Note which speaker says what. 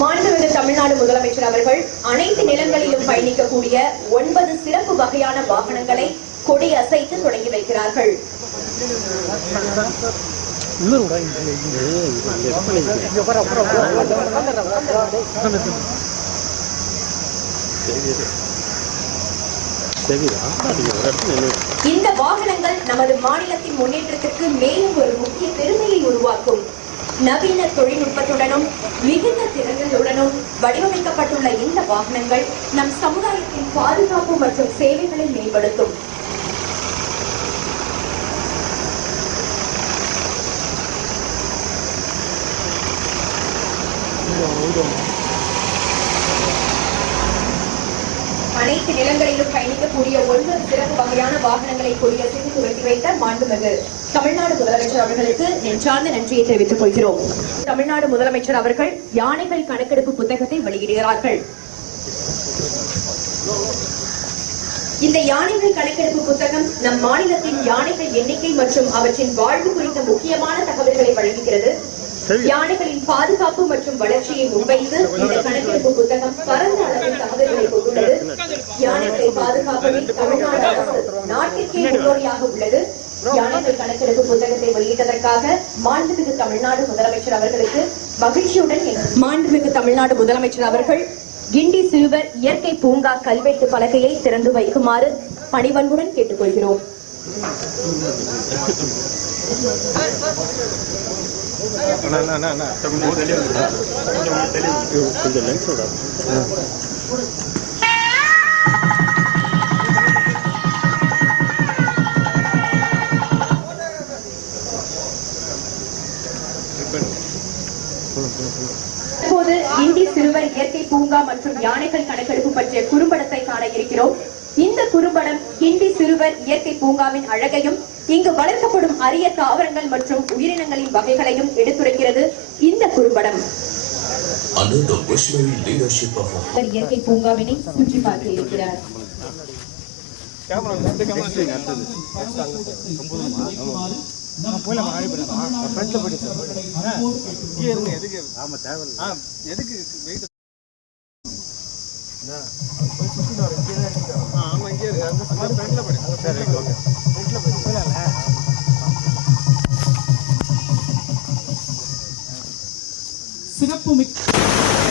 Speaker 1: மாண்புமிகு தமிழ்நாடு முதலமைச்சர் அவர்கள் அனைத்து நிலங்களிலும் பயணிக்கக்கூடிய ஒன்பது சிறப்பு வகையான வாகனங்களை கொடி அசைத்து தொடங்கி வைக்கிறார்கள். இந்த வாகனங்கள் நமது மாநிலத்தின் முன்னேற்றத்திற்கு மேலும் ஒரு முக்கிய பெருமையை உருவாக்கும். நவீன தொழில்நுட்பத்துடனும் மிகுந்த திறன்களுடனும் வடிவமைக்கப்பட்டுள்ள இந்த வாகனங்கள் நம் சமுதாயத்தின் பாதுகாப்பு மற்றும் சேவைகளை மேம்படுத்தும். அனைத்து நிலங்களிலும் பயணிக்கக்கூடிய வகையான வாகனங்களை கொடியசைத்து துவக்கி வைத்த மாண்புமிகு தமிழ்நாடு முதலமைச்சர் அவர்களுக்கு நெஞ்சார்ந்த நன்றியை தெரிவித்துக் கொள்கிறோம். தமிழ்நாடு முதலமைச்சர் அவர்கள் யானைகள் கணக்கெடுப்பு புத்தகத்தை வெளியிடுகிறார்கள். இந்த யானைகள் கணக்கெடுப்பு புத்தகம் நம் மாநிலத்தின் யானைகள் எண்ணிக்கை மற்றும் அவற்றின் வாழ்வு குறித்த முக்கியமான தகவல்களை வழங்குகிறது. யானைகளின் பாதுகாப்பு மற்றும் வளர்ச்சியை முன்வைத்து இந்த கணக்கெடுப்பு புத்தகம் பரந்த அளவில் தகவல்களை கொண்டுள்ளது. பாதுகாப்பதில் தமிழ்நாடு அரசு நாட்டிற்கே முன்னோடியாக உள்ளது யானைகள் கணக்கெடுப்பு புத்தகத்தை வெளியிட்டதற்காக மாண்புமிகு தமிழ்நாடு முதலமைச்சர் அவர்களுக்கு மகிழ்ச்சியுடன் மாண்புமிகு தமிழ்நாடு முதலமைச்சர் அவர்கள் கிண்டி சிறுவர் இயற்கை பூங்கா கல்வெட்டு பலகையை திறந்து வைக்குமாறு பணிவன்புடன் கேட்டுக்கொள்கிறோம்
Speaker 2: கொஞ்சம் லென்ஸோட
Speaker 1: இப்போது இந்தி சிறுவர் இயற்கை பூங்கா மற்றும் யானைகள் கணக்கெடுப்பு பற்றிய குறும்படத்தை காண இருக்கிறோம். இந்த குறும்படம் கிண்டி சிறுவர் இயற்கை பூங்காவின் அழகையும் இங்கு வளர்க்கப்படும் அரிய தாவரங்கள் மற்றும் உயிரினங்களின் வகைகளையும் எடுத்துரைக்கிறது இந்த குறும்படம்.
Speaker 3: Under the visionary leadership of our
Speaker 1: இயற்கை பூங்காவினை சுற்றி பார்க்க இருக்கிறார்
Speaker 4: சிறப்பு மிக்க